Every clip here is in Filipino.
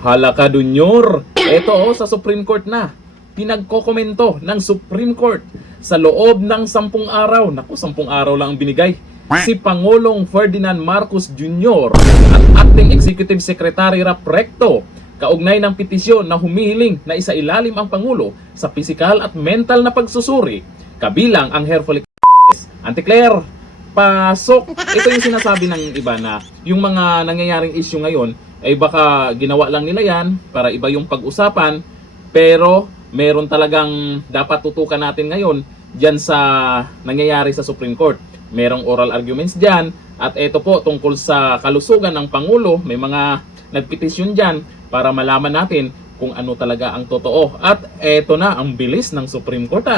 Halaka Dunyor. Ito sa Supreme Court na. Pinagkokomento ng Supreme Court sa loob ng 10 araw. Naku, 10 araw lang ang binigay. Si Pangulong Ferdinand Marcos Jr. at Acting Executive Secretary Rap Recto kaugnay ng petisyon na humihiling na isailalim ang Pangulo sa pisikal at mental na pagsusuri kabilang ang hair follicle. Auntie Claire, pasok. Ito yung sinasabi ng iba na yung mga nangyayaring issue ngayon ay baka ginawa lang nila yan para iba yung pag-usapan, pero meron talagang dapat tutukan natin ngayon dyan sa nangyayari sa Supreme Court. Merong oral arguments dyan, at ito po tungkol sa kalusugan ng Pangulo, may mga nagpetisyon dyan para malaman natin kung ano talaga ang totoo. At ito na ang bilis ng Supreme Court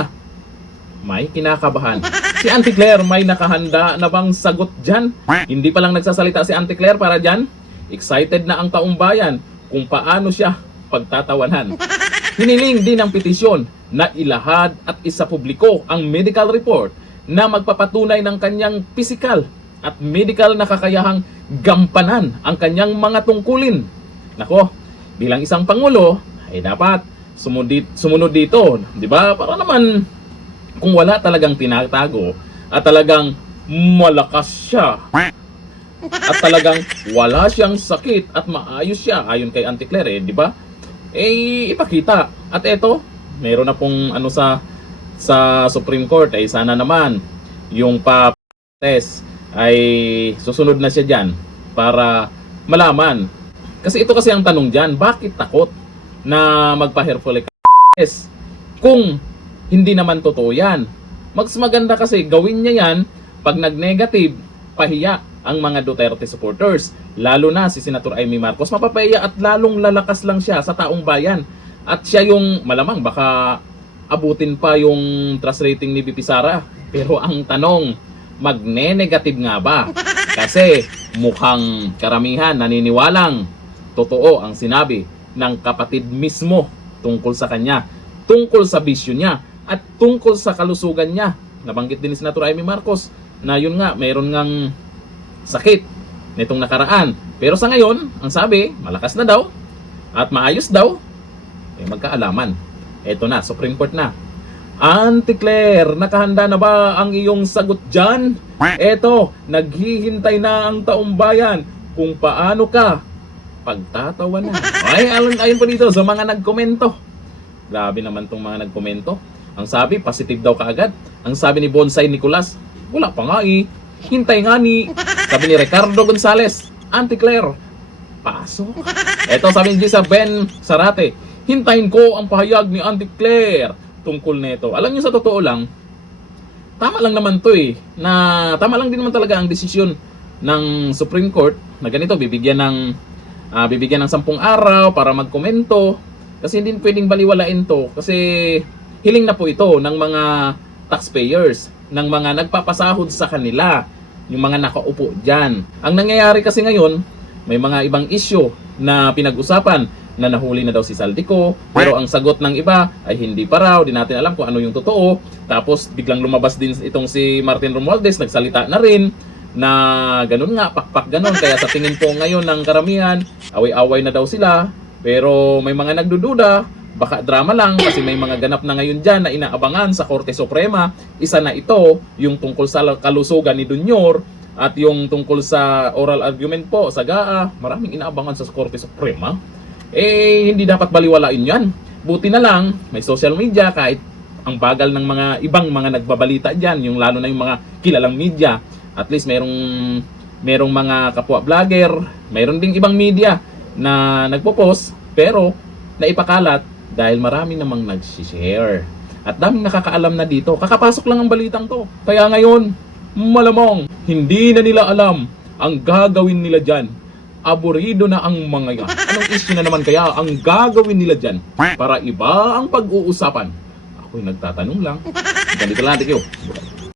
May kinakabahan. Si Auntie Claire, may nakahanda na bang sagot dyan? Hindi pa lang nagsasalita si Auntie Claire para dyan. Excited na ang taong bayan kung paano siya pagtatawanan. Hiniling din ang petisyon na ilahad at isapubliko ang medical report na magpapatunay ng kanyang pisikal at medical na kakayahang gampanan ang kanyang mga tungkulin. Nako, bilang isang pangulo ay dapat sumunod dito, di ba? Para naman kung wala talagang tinatago at talagang malakas siya at talagang wala siyang sakit at maayos siya ayon kay Auntie Claire, di ba? Ipakita. At eto, meron na pong ano sa Supreme Court ay sana naman yung pa-test ay susunod na siya diyan para malaman. Kasi ito kasi ang tanong diyan, bakit takot na magpa-hair follicle test kung hindi naman totoo yan? Mas maganda kasi gawin niya yan pag nag-negative, pahiya ang mga Duterte supporters, lalo na si Senator Amy Marcos. Mapapahiya at lalong lalakas lang siya sa taong bayan. At siya yung malamang baka abutin pa yung trust rating ni VP Sara. Pero ang tanong, magne-negative nga ba? Kasi mukhang karamihan naniniwalang totoo ang sinabi ng kapatid mismo tungkol sa kanya, tungkol sa bisyo niya, at tungkol sa kalusugan niya. Nabanggit din ni Senator Amy Marcos na yun nga, mayroon ngang sakit nitong nakaraan. Pero sa ngayon, ang sabi, malakas na daw at maayos daw. Magkaalaman. Eto na, Supreme Court na. Auntie Claire, nakahanda na ba ang iyong sagot dyan? Eto, naghihintay na ang taong bayan kung paano ka pagtatawanan. Ay, ayon pa dito sa mga nagkomento. Grabe naman tong mga nagkomento. Ang sabi, positive daw kaagad. Ang sabi ni Bonsai Nicolas, wala pa nga hintay nga ni. Sabi ni Ricardo Gonzales, Auntie Claire, pasok. Eto sabi ni Gisa Ben Sarate, hintayin ko ang pahayag ni Auntie Claire tungkol nito. Alam niyo, sa totoo lang, tama lang naman to na tama lang din naman talaga ang desisyon ng Supreme Court na ganito, bibigyan ng 10 araw para magkomento, kasi hindi pwedeng baliwalain to, kasi hiling na po ito ng mga taxpayers, ng mga nagpapasahod sa kanila, yung mga nakaupo dyan. Ang nangyayari kasi ngayon, may mga ibang issue na pinag-usapan na nahuli na daw si Saldico, pero ang sagot ng iba ay hindi pa raw, di natin alam kung ano yung totoo. Tapos biglang lumabas din itong si Martin Romualdez, nagsalita na rin na ganun nga, pakpak ganun. Kaya sa tingin po ngayon ng karamihan, away-away na daw sila, pero may mga nagdududa, baka drama lang kasi may mga ganap na ngayon dyan na inaabangan sa Korte Suprema. Isa na ito, yung tungkol sa kalusugan ni Dunyor at yung tungkol sa oral argument po sa GAA. Maraming inaabangan sa Korte Suprema. Hindi dapat baliwalain yan. Buti na lang, may social media, kahit ang bagal ng mga ibang mga nagbabalita dyan, yung lalo na yung mga kilalang media. At least merong mga kapwa vlogger, mayroon ding ibang media na nagpo-post, pero naipakalat dahil marami namang nag-share. At daming nakakaalam na dito. Kakapasok lang ang balitang to. Kaya ngayon, malamang, hindi na nila alam ang gagawin nila dyan. Aburido na ang mga yan. Anong issue na naman kaya ang gagawin nila dyan para iba ang pag-uusapan? Ako'y nagtatanong lang. Ganito lang, thank you.